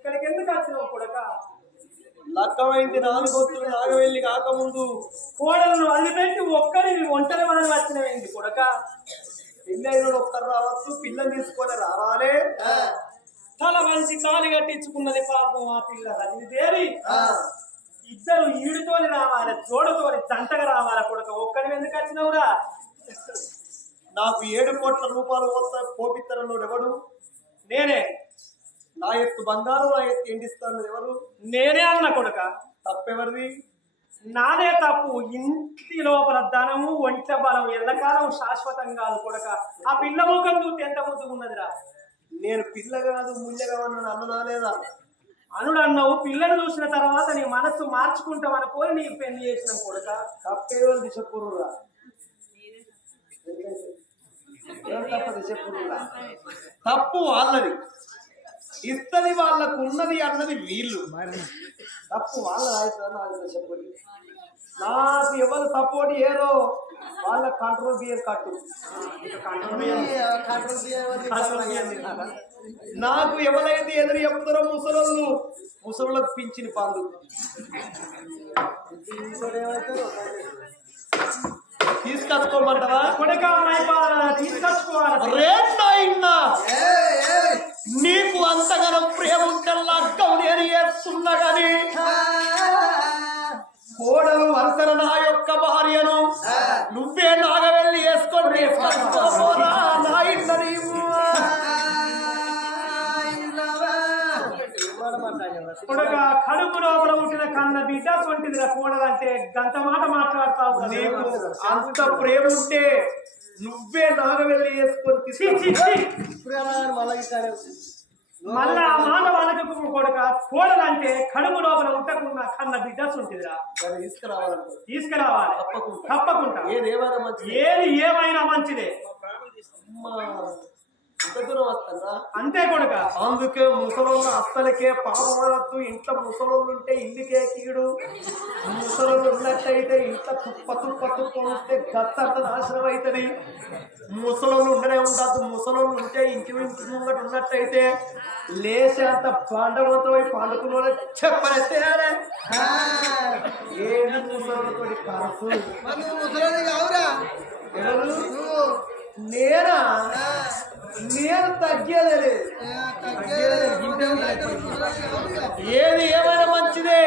ఇక్కడికి ఎందుకు వచ్చినావు కొడక? లక్కమైంది నాలుగొత్తులు నాగవెల్లి కాకముందు. కోడలను అల్లిపెట్టి ఒక్కడి ఒంటరి మనం వచ్చినవేంది కొడక? పెళ్ళైన ఒక్కరు రావచ్చు పిల్లని తీసుకొని రావాలే. తల వంచి తాలి కట్టించుకున్నది పాపం ఆ పిల్ల రజనీదేవి ఇద్దరు ఈడుతోని రావాలి జోడుతోని జంటగా రావాలి కొడక. ఒక్కడి ఎందుకు వచ్చినవురా? నాకు ఏడు కోట్ల రూపాయలు వస్తా పోపిత్తరన్నాడు ఎవడు? నేనే. నా ఎత్తు బంగారం నా ఎత్తు ఎండిస్తాను ఎవరు? నేనే అన్న కొడక. తప్పెవరిది? నాదే తప్పు. ఇంటి లోపల ధనము ఒంట బలం ఎల్లకాలం శాశ్వతం కాదు కొడక. ఆ పిల్ల ముఖం చూస్తే ఎంత ముద్దుకున్నదిరా నేను పిల్ల కాదు ముళ్ళ కావాలని అన్నదా లేదా అనుడు అన్నావు పిల్లని చూసిన తర్వాత నీ మనస్సు మార్చుకుంటాం అనుకోని నీ పెళ్ళి చేసిన కొడక. తప్పేవాళ్ళు దిశపురురా? ఏం తప్ప దిశపురురా? తప్పు వాళ్ళది. ఇస్తది వాళ్ళకు ఉన్నది అన్నది వీళ్ళు. తప్పు వాళ్ళ చెప్పండి నాకు ఎవరు సపోర్ట్ చేయరో వాళ్ళ కంట్రోల్ బియ్యం కట్టు. నాకు ఎవరైతే ఎదురు చెప్తారో ముసలోళ్ళు ముసలోళ్ళకు పింఛిన పండు తీసుకొచ్చుకోమంటావా? కొడక తీసుకొచ్చుకోవాలి? గంట మాట మాట్లాడతావు. నీకు అంత ప్రేమ ఉంటే నువ్వే వేసుకొని ఛీ. ఇప్పుడే అలా మళ్ళీ మాట వాళ్ళకి కొడక కోడలంటే కడుపు లోపల ఉంటకున్న కన్న బిడ్డ సొంటిదిరా దాన్ని తీసుకురావాలంటే. తీసుకురావాలి. తప్పకుండా. ఏది ఏమైనా మంచిదే. అంతే కొడుక. అందుకే ముసలోళ్ళ అత్తలకే పాపమనద్దు ఇంట్లో ముసలోళ్ళు ఉంటే ఇల్లుకే కీడు. ముసలోళ్ళు ఉన్నట్టయితే ఇంట్లో తుప్ప తుప్ప తుప్ప ఉంటే గత్తంత నాశనం అవుతుంది ముసలోళ్ళు ఉండనే ఉండద్దు. ముసలోళ్ళు ఉంటే ఇంటి ఇంటి ముంగట ఉన్నట్టయితే లేచేంత పండగలతో పండుకున్న చెప్పలేస్తే ఆ, ఏది ముసలోళ్ళతో ఖర్చు మరి నువ్వు ముసలోని కావురా ఎవరు? నువ్వు నేనా ఆ, నేను తగ్గేదే. ఏది ఏమైనా మంచిదే.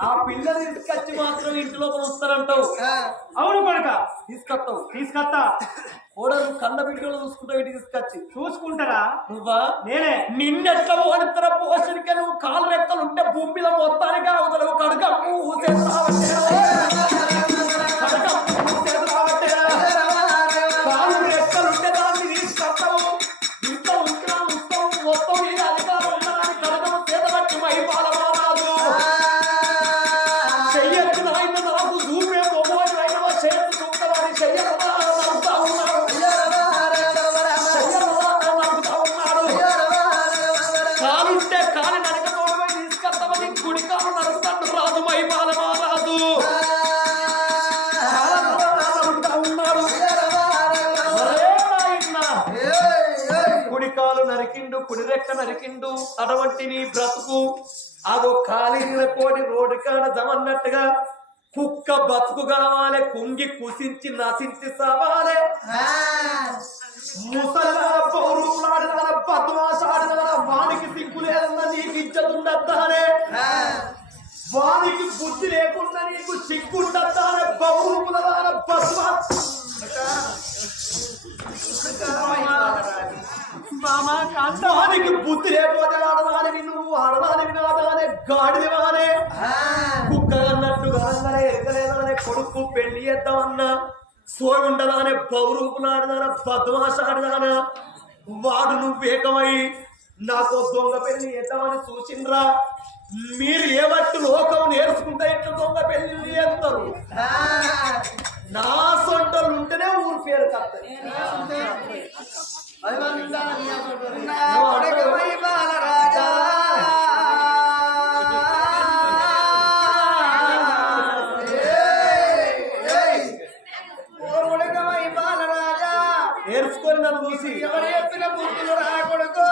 ఆ పిల్లని తీసుకొచ్చి మాత్రం ఇంటి లోపల వస్తారంటావు అవును కొడుక తీసుకొస్తావు. తీసుకొస్తా. కోడలు కన్న బిడ్డలు చూసుకుంటావు ఇంటికి తీసుకొచ్చి. చూసుకుంటారా? నువ్వా? నేనే. నిన్నెట్ల పోనిత్తర పోషణకి నువ్వు కాలు రెక్కలు ఉంటే భూమి మీద మొత్తానికి ఊసేది రావట్లేదా? కడకమ్ము అటువంటి నీ బ్రతుకు అదో ఖాళీల కోడి రోడ్డు కాడ జమన్నట్టుగా కుక్క బతుకు కావాలి కుంగి కుసించి నసించి సావాలి. వానికి సిగ్గు లేదన్న నీకు ఇచ్చదుండద్దానే వానికి బుద్ధి లేకుండా నీకు సిగ్గుండద్దానే పౌరుల పద్మా వానికి బుద్ధి లేకపోతే ఆడదానివి నువ్వు ఆడదానివి కాదానే గాడిదవానే కుక్క అన్నట్టుగా కొడుకు పెళ్ళి చేద్దామన్నా సోయి ఉండదానే పౌరూపులాడదానా బద్మాసాడదానా వాడు నువ్వు ఏకమై నాకు దొంగ పెళ్ళి చేద్దామని సూచిండ్రా. మీరు ఏమట్టు లోకం నేర్చుకుంటే ఇట్లా దొంగ పెళ్ళి చేస్తారు? నా సొంటలు ఉంటేనే ఊరు పేరు కత్తది. నా కొడుకుపై బాలరాజా నేర్చుకొని నన్ను చూసి ఎవరు చెప్పిన బుద్ధులు రాకూడదు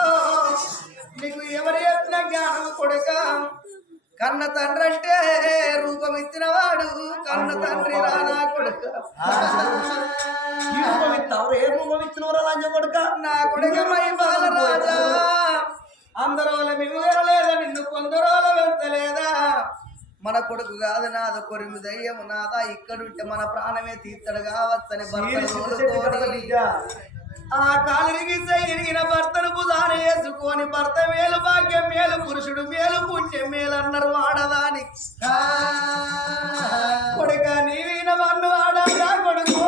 నీకు ఎవరు చెప్పిన జ్ఞానం కొడుక కన్న తండ్రి అంటే రూపం ఇచ్చిన వాడు కన్న తండ్రి రానా కొడుకు. కొడుక? నా కొడుక మై బాలరాజా అందరూ మీకు వేరలేదా నిన్ను కొందరు వెళ్తలేదా మన కొడుకు కాదు నాద కొరిమి దయ్యము నాదా. ఇక్కడుంటే మన ప్రాణమే తీర్చడు కావచ్చని భర్తను ఆ కాలిరిగి ఇరిగిన భర్తను బుధాన వేసుకొని భర్త మేలు భాగ్యం మేలు పురుషుడు మేలు పుణ్యం మేలు అన్నారు వాడదాని కొడుక నీవీన మన్ను వాడా కొడుకు?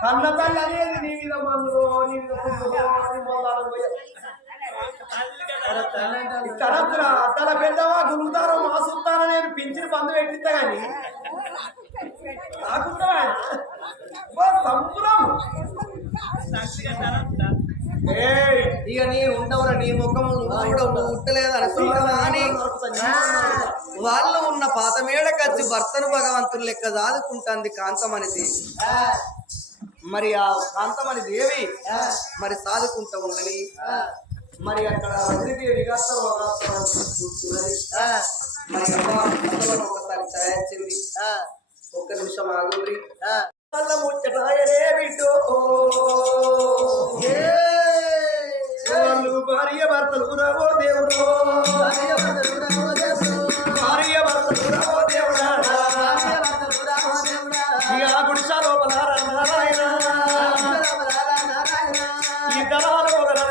కన్న తల్లి అనేది నీ మీద మందు నీ మీద అద్దాల పెద్దవా గురుతారో మాసుతారో నేను పింఛన్ బంధు పెట్టిస్తా సంపురం ఏయ్ ఇక నీ ఉండవురా నీ ముఖం కూడా నువ్వు ఉట్టలేదు అనుకున్నావా అని వాళ్ళు ఉన్న పాత మేడకచ్చి భర్తను భగవంతుని లెక్క దాదుకుంటుంది కాంతమని దేవి మరి ఆ కాంతమని దేవి మరి సాదుకుంటూ ఉండని మరి అక్కడ గాస్తారు మరి ఒకసారి ఛాయించింది ఒక్క నిమిషం ఆగురి వల్ల ముచ్చటాయనే బిడ్డో వాళ్ళు భార్య భర్తలు రావో దేవుడు. భార్య భర్తలు రావో దేవుడా. ఇక ఆ గుడిస లోపల నారాయణ. ఇద్దరాలు ఒకరు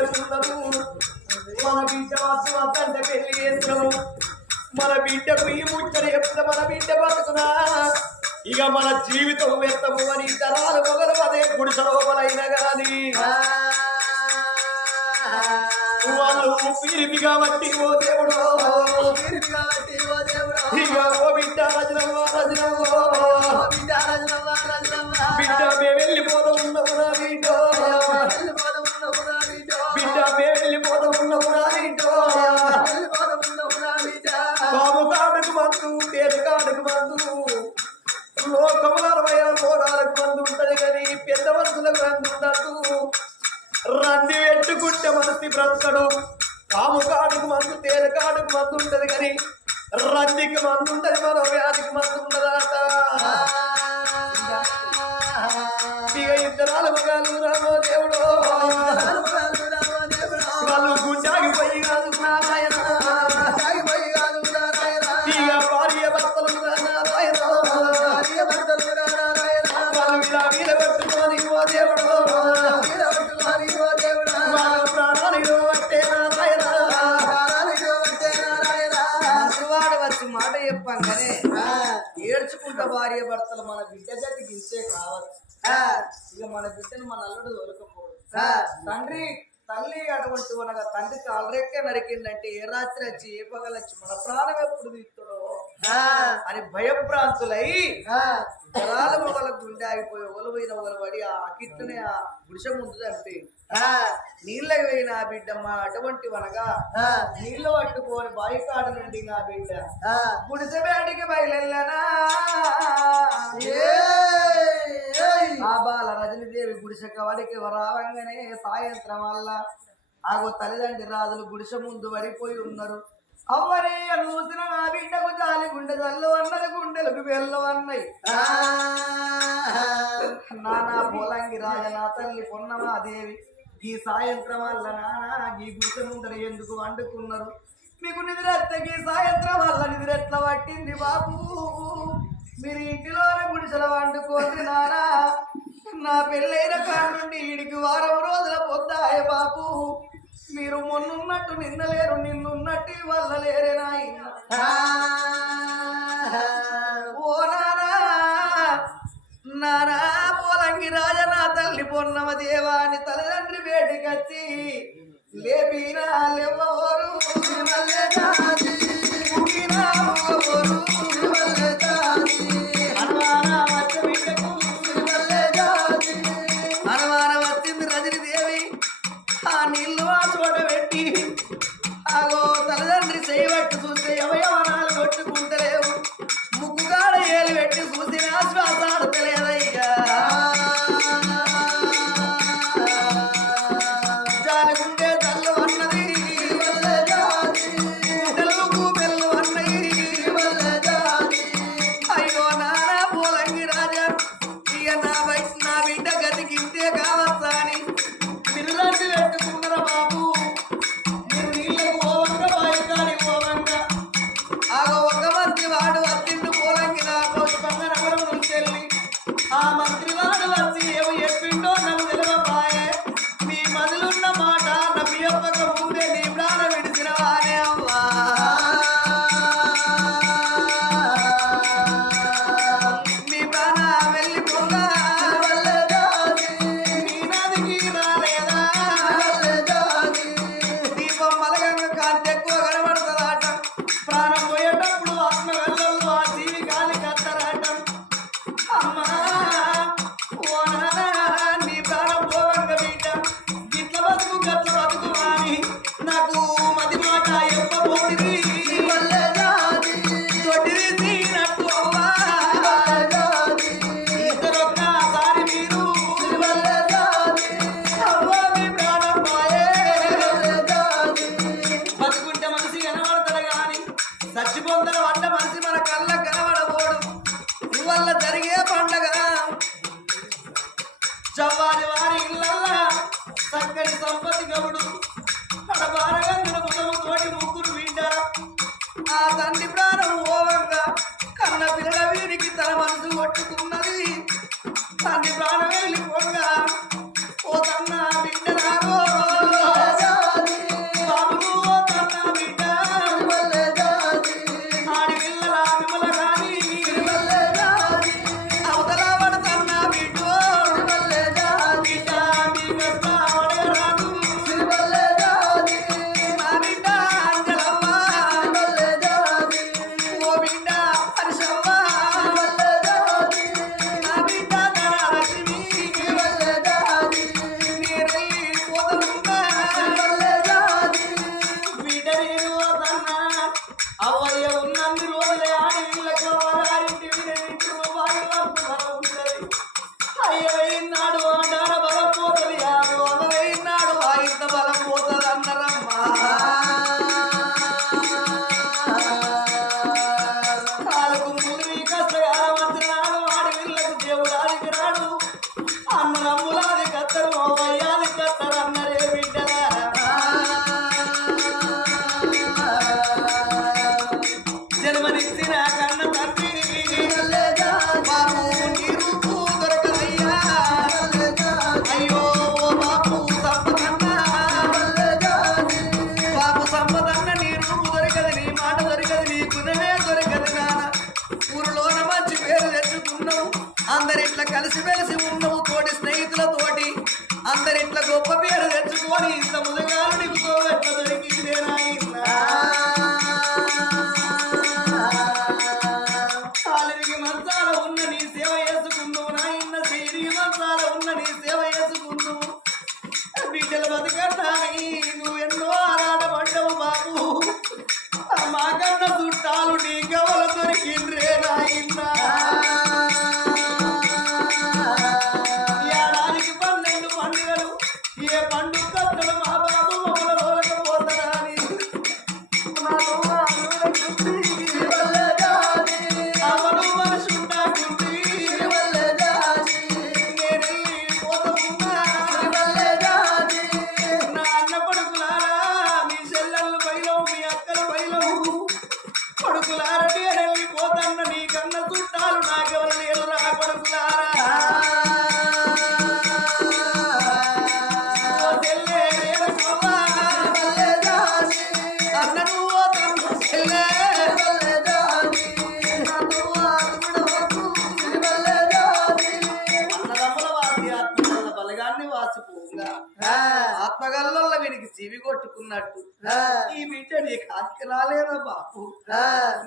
మన బిడ్డ వాసు వద్దంటే పెళ్ళి చేస్తాము మన బిడ్డకు ఈ ముచ్చట చెప్తే మన బిడ్డ బతుకునా ఇక మన జీవితం వ్యర్థము అని ఇద్దరాలు మొగలు అదే గుడిస లోపలైనా గాని. వాళ్ళు పిలిపి కాబట్టి ఓ దేవుడు. ఇక ఓ బిడ్డ రజనవ్వ రజనవ్వ బిడ్డ మే వెళ్ళిపోతూ ఉన్నావు నా బిడ్డ. బిడ్డ. మే వెళ్ళిపోతూ ఉన్నావు నా బిడ్డ. బాబు కాడుకు మందు పేరు కాడుకు మందు. లోకముల అరవై ఆరు లోకాలకు మందు ఉంటది కానీ పెద్ద మనుషులకు మందు ఉండదు. రంది పెట్టుకుంటే మనసి బ్రతకడు. పాము కాడుకు మందు తేరు కాడుకు మందు ఉంటది కానీ రందికి మందు ఉంటది మరో వ్యాధికి మందు ఉండదట ఇక ఇద్దరాలు మగాలు మంచివాడు వచ్చి మాట చెప్పంగానే ఏడ్చుకుంటా భార్య భర్తలు మన బిడ్డ గతికి ఇచ్చే కావచ్చు ఇక మన బిడ్డను మన అల్లుడు దొరకపోడు తండ్రి తల్లి అటువంటి అనగా తండ్రి కాలరెక్కే నరికిందంటే ఏ రాత్రి వచ్చి ఏ పగలొచ్చి మన ప్రాణం ఎప్పుడు తీస్తాడో అని భయభ్రాంతులై జరాల మొగల గుండె ఆగిపోయి ఒలవైన ఒలవడి ఆ కిట్టుని ఆ గుడిసె ముందు చంపి నీళ్ళకి పోయిన ఆ బిడ్డమ్మ అటువంటి వనగా నీళ్ళు పట్టుకొని బావి కాడ నుండి ఆ బిడ్డ. గుడిసె వేడికి బయలుదేరనా? ఆ బాల రజనీదేవి గుడిసె కవడికి రావంగానే సాయంత్రం వల్ల ఆగో తల్లిదండ్రి రాజులు గుడిసె ముందు పడిపోయి ఉన్నారు. అవ్వరే చూసిన నా బిడ్డకు జాలి గుండె జల్లు అన్నది గుండెలకు వెళ్ళు అన్నాయి. నానా పోలంగి రాజ నా తల్లి పొన్నమాదేవి ఈ సాయంత్రం వల్ల నానా ఈ గుడిసె ముందర ఎందుకు వండుకున్నారు? మీకు నిద్రెత్తే సాయంత్రం వల్ల నిద్రెట్ల పట్టింది బాబు? మీరు ఇంటిలోనే గుడిసెల వండుకోండి నానా. నా పెళ్ళైన కాడ నుండి ఈడికి వారం రోజుల పొద్దాయ బాబు. మీరు మొన్నున్నట్టు నిన్నలేరు నిన్నున్నట్టు వల్ల లేరే నాయ. ఓ నానా నానా పోలంగి రాజ నా తల్లి పొన్నమ దేవాని తల్లిదండ్రి వేడికచ్చి లేపినా లేవరు అనుమానం తెచ్చుకున్నావు అందరిట్లా కలిసిమెలిసి ఉన్నావు. తోటి స్నేహితులతోటి అందరిట్లా గొప్ప పేరు తెచ్చుకొని ఇంత ఆత్మగల్ల వీడికి జీవి కొట్టుకున్నట్టు. ఈ బిడ్డ నీకు ఆస్తి రాలేదా బాపు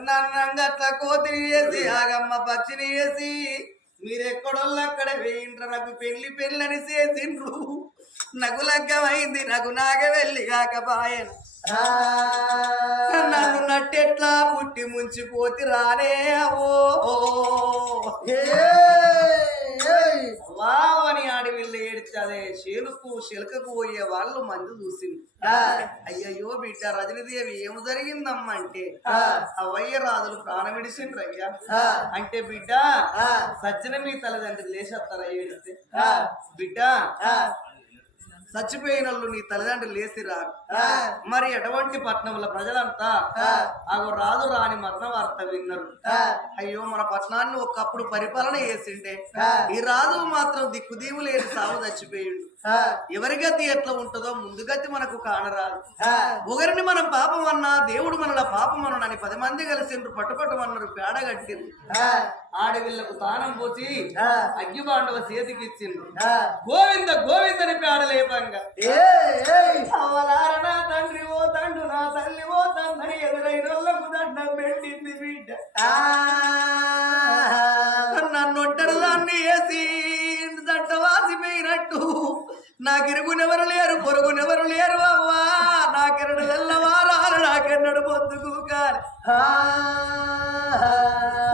నన్నంగట్ల కోతిని వేసి ఆగమ్మ పచ్చిని వేసి మీరెక్కడోళ్ళు అక్కడే వేయిండ్ర నాకు పెళ్ళి పెళ్ళని చేసిండ్రు. నగు లగ్గమైంది నాకు నాగ వెళ్ళి కాకపాయను నన్ను నట్టెట్లా పుట్టి ముంచిపోతి రానే అవో. వావని ఆడవిల్లు ఏడ్చదే శేలుకు శిలకకు పోయే వాళ్ళు మంది చూసింది. అయ్యయ్యో బిడ్డ రజనీదేవి ఏం జరిగిందమ్మా అంటే అవయ్య రాజులు ప్రాణం విడిసిండ్రయ్యా అంటే బిడ్డ సచ్చిన మీ తల్లిదండ్రులు లేచేస్తారా ఏడిస్తే? బిడ్డ చచ్చిపోయిన నీ తల్లిదండ్రులు లేచి రారు మరి ఎటువంటి పట్నంలో ప్రజలంతా? ఆగో రాజు రాని మరణ వార్త విన్నారు అయ్యో మన పట్టణాన్ని ఒకప్పుడు పరిపాలన చేసిండే ఈ రాజు మాత్రం దిక్కుదీవు లేని సాగు చచ్చిపోయిండు. ఎవరి గతి ఎట్లా ఉంటుందో ముందు గతి మనకు కానరాదు. ఒకరిని మనం పాపం అన్నా దేవుడు మనల పాపం అన్నాడని పది మంది కలిసిండ్రు పట్టుపట్టమన్నారు పేడ కట్టిండ్రు ఆడవిళ్ళకు తానం పోసి అగ్గి బాండవ చేతికి ఇచ్చిండ్రు. గోవింద గోవిందని పేడ లేపంగా నా తండ్రి ఓ తండ్రు నా తల్లి ఓ తండ్రి దండం పెట్టింది బిడ్డ. నన్ను ఒంటరి దాన్ని వేసి దట్ట నాకిరుగునెవరు లేరు పొరుగునెవరు లేరు అవ్వా. నాకెరడు తెల్లవారాలు నాకెన్నడు పొద్దుకు కాలి.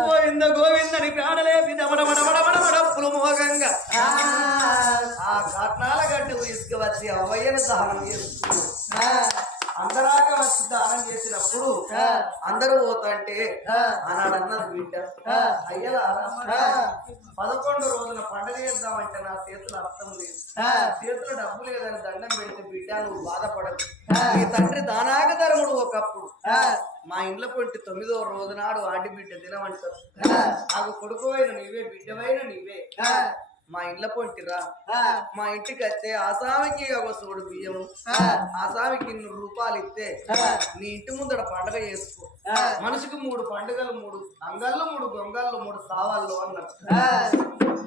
గోవింద గోవిందని పేడలేపి దమడమడమడమడమడప్పులు మోగంగా. ఆ కట్నాల గడ్డి తీసుకువచ్చి అవయ్యను దహనం చేస్తుంది. అందరాక వచ్చి దానం చేసినప్పుడు అందరూ పోతుంటే ఆనాడు అన్నది బిడ్డ అయ్యలా పదకొండు రోజుల పండుగ చేద్దామంటే నా చేతులు అర్థం లేదు. చేతులు డబ్బు లేదని దండం పెడితే బిడ్డ నువ్వు బాధపడదు నీ తండ్రి దానాక ధర్ముడు ఒకప్పుడు. మా ఇంట్లో పొంటి తొమ్మిదో రోజు నాడు ఆడి బిడ్డ తినమంటారు నాకు కొడుకువైన నీవే బిడ్డవైన నీవే. మా ఇంట్లో పొంటిరా మా ఇంటికి వస్తే ఆసామికి ఒక సోడు బియ్యము. ఆసామికి ఇన్ని రూపాయలు ఇస్తే నీ ఇంటి ముందర పండగ చేసుకో. మనిషికి మూడు పండుగలు మూడు అంగళ్ళు మూడు గొంగళ్ళు మూడు సావాళ్ళు అన్నారు.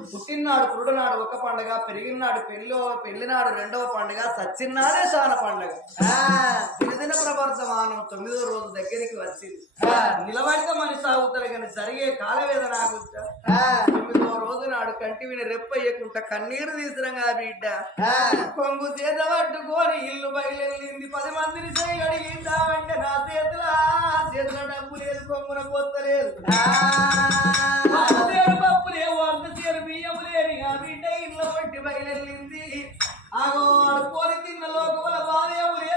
పుట్టినాడు పురుడునాడు ఒక పండగ పెరిగినాడు పెళ్ళి పెళ్ళినాడు రెండవ పండగ సచ్చినాడే శాన పండగ. దినదిన ప్రవర్తమానం తొమ్మిదో రోజు దగ్గరికి వచ్చింది. నిలబడితే మనిషి సాగుతాడు కానీ జరిగే కాలవేదన ఆగుతా తొమ్మిదో రోజు నాడు కంటి విని రెప్పయ్యకుండా కన్నీరు తీసిరంగా బిడ్డ. కొంగు చేత పట్టుకొని ఇల్లు బయలుదేరింది పది మందిని చేయి అడిగిందామంటే నా చేతుల చేతుల డబ్బు లేదు కొంగున పోతలేదు బయలెళ్ళింది ఆగో కోరి తిన్న లోకముల భార్యములు